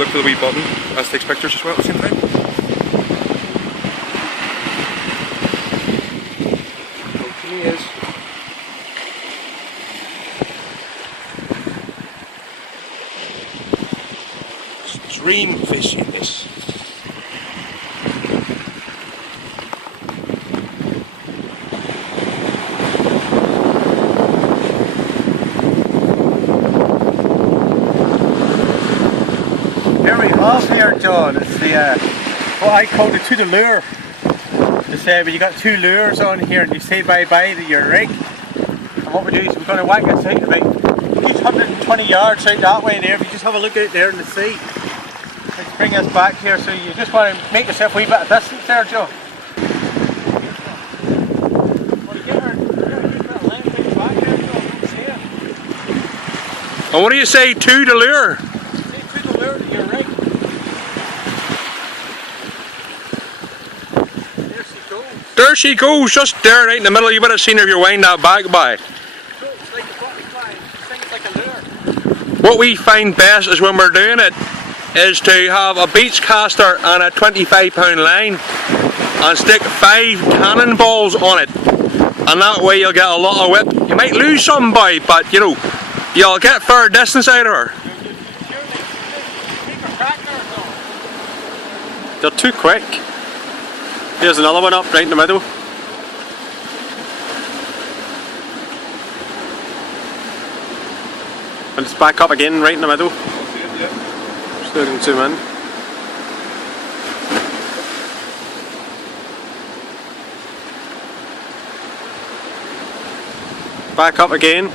Look for the wee button as takes pictures as well at the same time. He is. Stream fishing this. Here, John, it's the what I call the to the lure. It's when you got two lures on here and you say bye bye to your rig. And what we do is we're going to whack this out about at least 120 yards out that way there. If you just have a look out there in the sea, let's bring us back here. So you just want to make yourself a wee bit of distance there, John. And what do you say to the lure? Say to the lure to your rig. There she goes, just there right in the middle. You would have seen her if you wind that back by. It's like a butterfly. This thing's like a lure. What we find best is when we're doing it is to have a beach caster and a 25-pound line and stick 5 cannonballs on it, and that way you'll get a lot of whip. You might lose some boy, but you know, you'll get fair distance out of her. They're too quick. Here's another one up right in the middle. And it's back up again right in the middle. Just so I can zoom in. Back up again.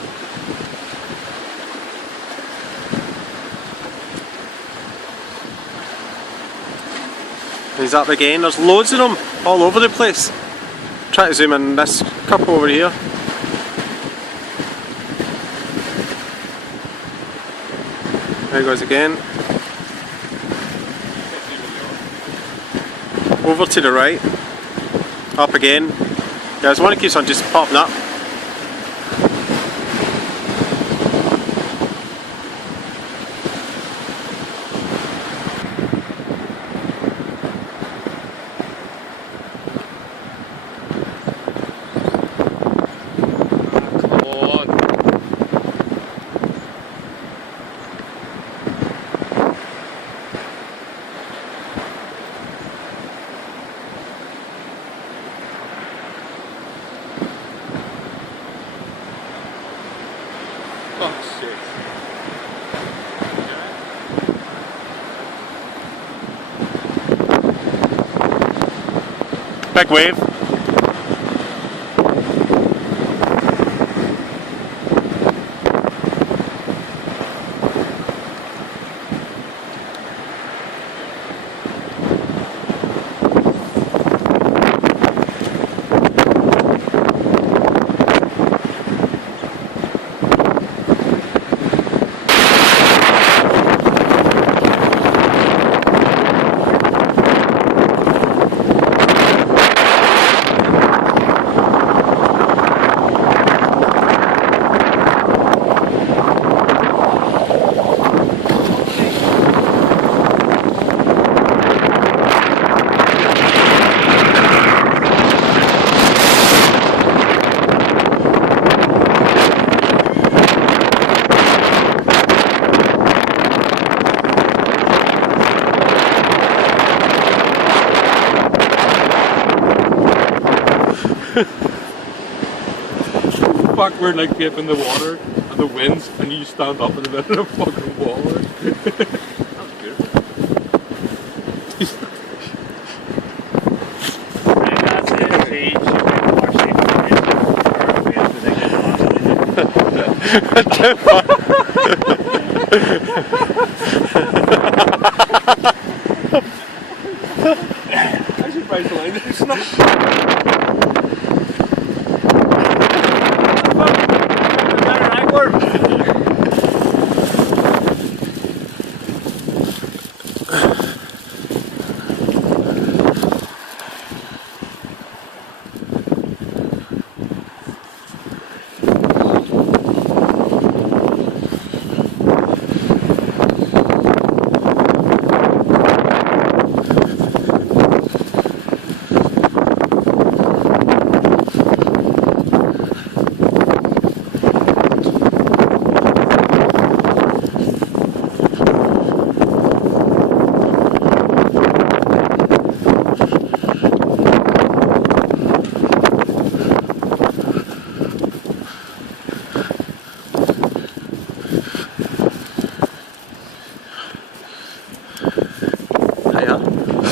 He's up again. There's loads of them all over the place. Try to zoom in this couple over here. There he goes again. Over to the right. Up again. Yeah, there's one that keeps on just popping up. Oh shit. Big wave. Fuck, we're like deep in the water and the winds, and you stand up in the middle of the fucking water. That was beautiful. I should break the line. It's not.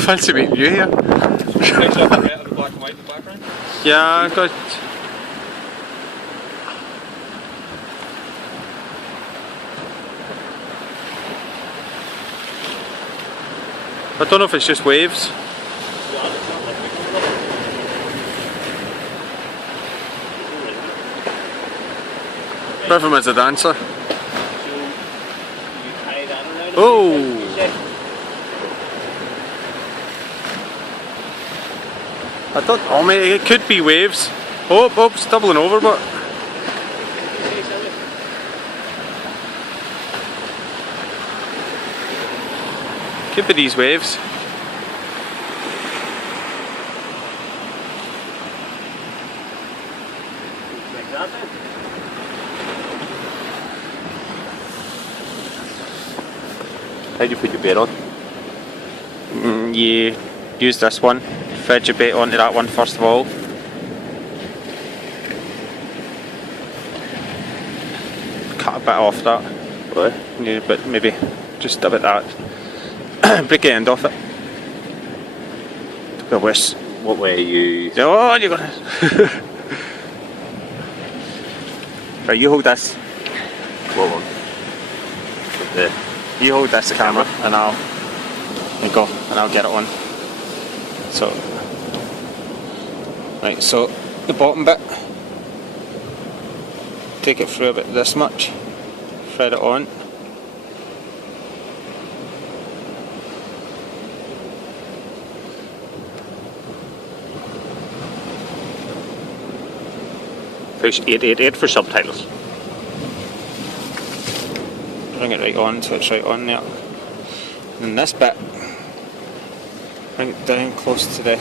Fancy meeting you here. Picture of the red and the black and white in the background. Yeah, good. I don't know if it's just waves. Riverman's a dancer. Oh! I don't know, mate, it could be waves. Oh, it's doubling over, but... Could be these waves. How'd you put your bait on? You use this one, fed your bait onto that one first of all. Cut a bit off that. What? Yeah, but maybe just a bit that. Break the end off it. Took a whisk. What way are you? Oh, you're gonna. Right, you hold this. What one? There. You hold this camera, and I'll get it on. So, right. So the bottom bit, take it through about this much, thread it on. Push 888 for subtitles. Bring it right on so it's right on there. And this bit, bring it down close to the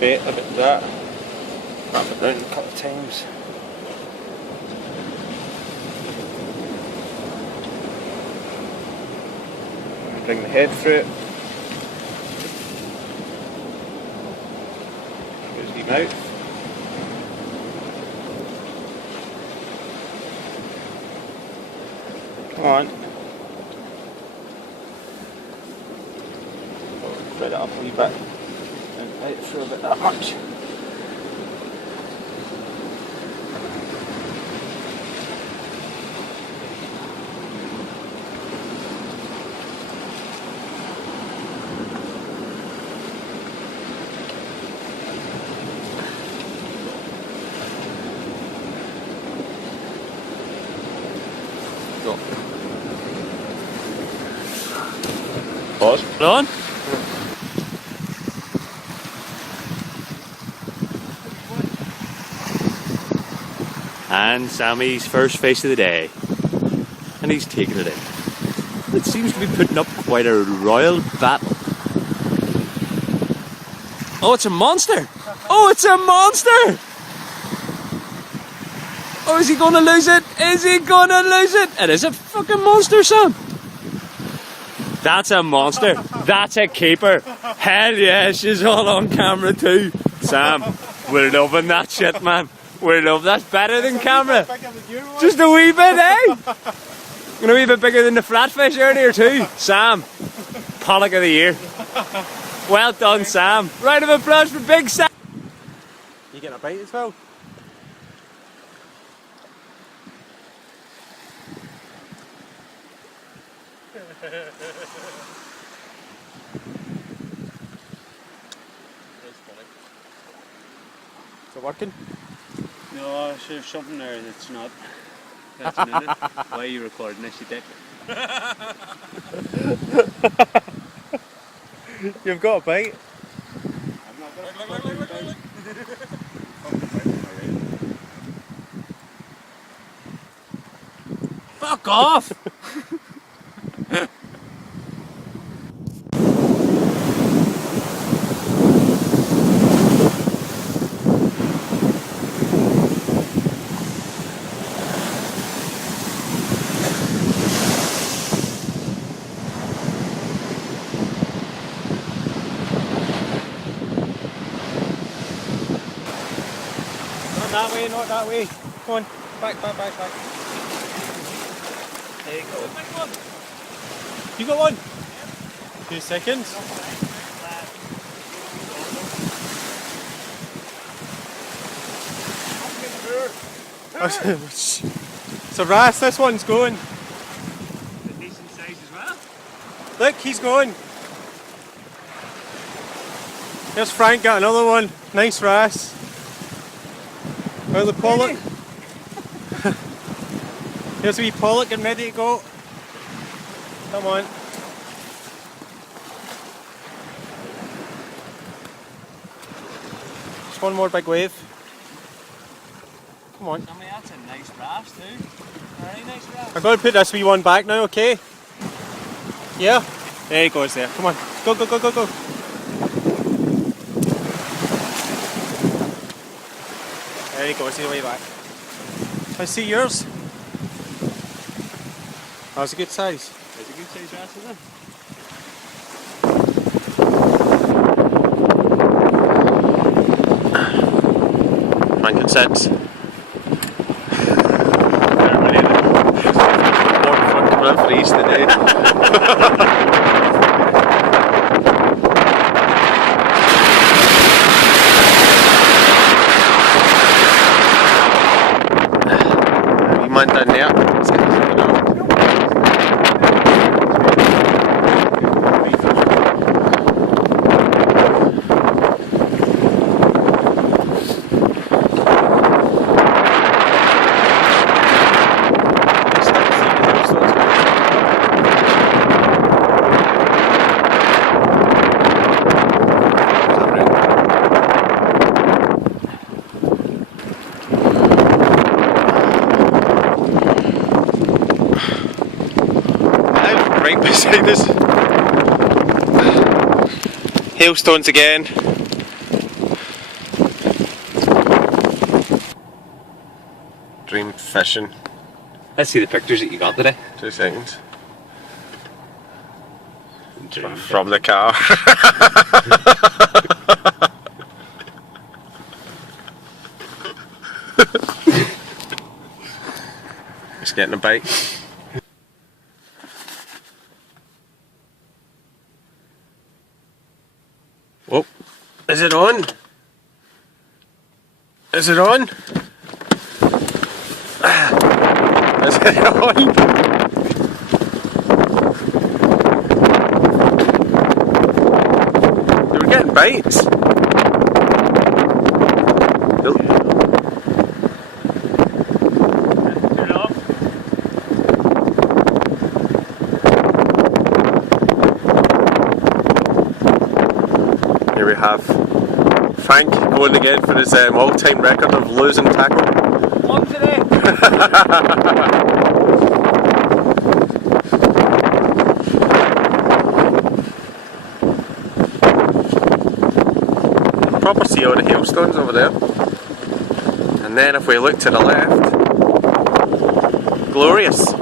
bait, a bit that. Wrap it down a couple of times. Bring the head through it. Goes the mouth. Come on. Spread it up a wee bit and right through about that much. Go. Pause. On. And Sammy's first fish of the day. And he's taking it in. It seems to be putting up quite a royal battle. Oh, it's a monster! Oh, it's a monster! Oh, is he gonna lose it? Is he gonna lose it? It is a fucking monster, Sam! That's a monster. That's a keeper. Hell yeah, she's all on camera too. Sam, we're loving that shit, man. We're loving that's better than camera. Just a wee bit, eh? And a wee bit bigger than the flatfish earlier too. Sam, pollock of the year. Well done, Sam. Round of applause for Big Sam. You getting a bite as well? Is it working? No, there's something there that's not. That's in it. Why are you recording this, you dick? You've got a bite. I'm not gonna look. Fuck off! Not that way, not that way. Come on, back. There you go. You got one? 2 seconds. It's a wrasse, this one's going. A decent size as well. Look, he's going. There's Frank, got another one. Nice wrasse. There's the pollock. Here's a wee pollock getting ready to go. Come on. Just one more big wave. Come on. I mean, that's a nice wrasse too. Very nice wrasse. I've got to put this wee one back now, okay? Yeah? There he goes there. Come on. Go, go, go, go, go. There he goes, he's way back. I see yours. That was a good size. It's a good size wrasse, isn't it? Man consents. Coming up for the East today. You mind down there? Right beside us. Hailstones again. Dream fishing. Let's see the pictures that you got today. 2 seconds. From the car. Just getting a bite. Oh, is it on? Is it on? Is it on? They were getting bites. Nope. Turn it off. Here we have Frank going again for his all-time record of losing tackle. One today. Proper see all the hailstones over there. And then if we look to the left, glorious.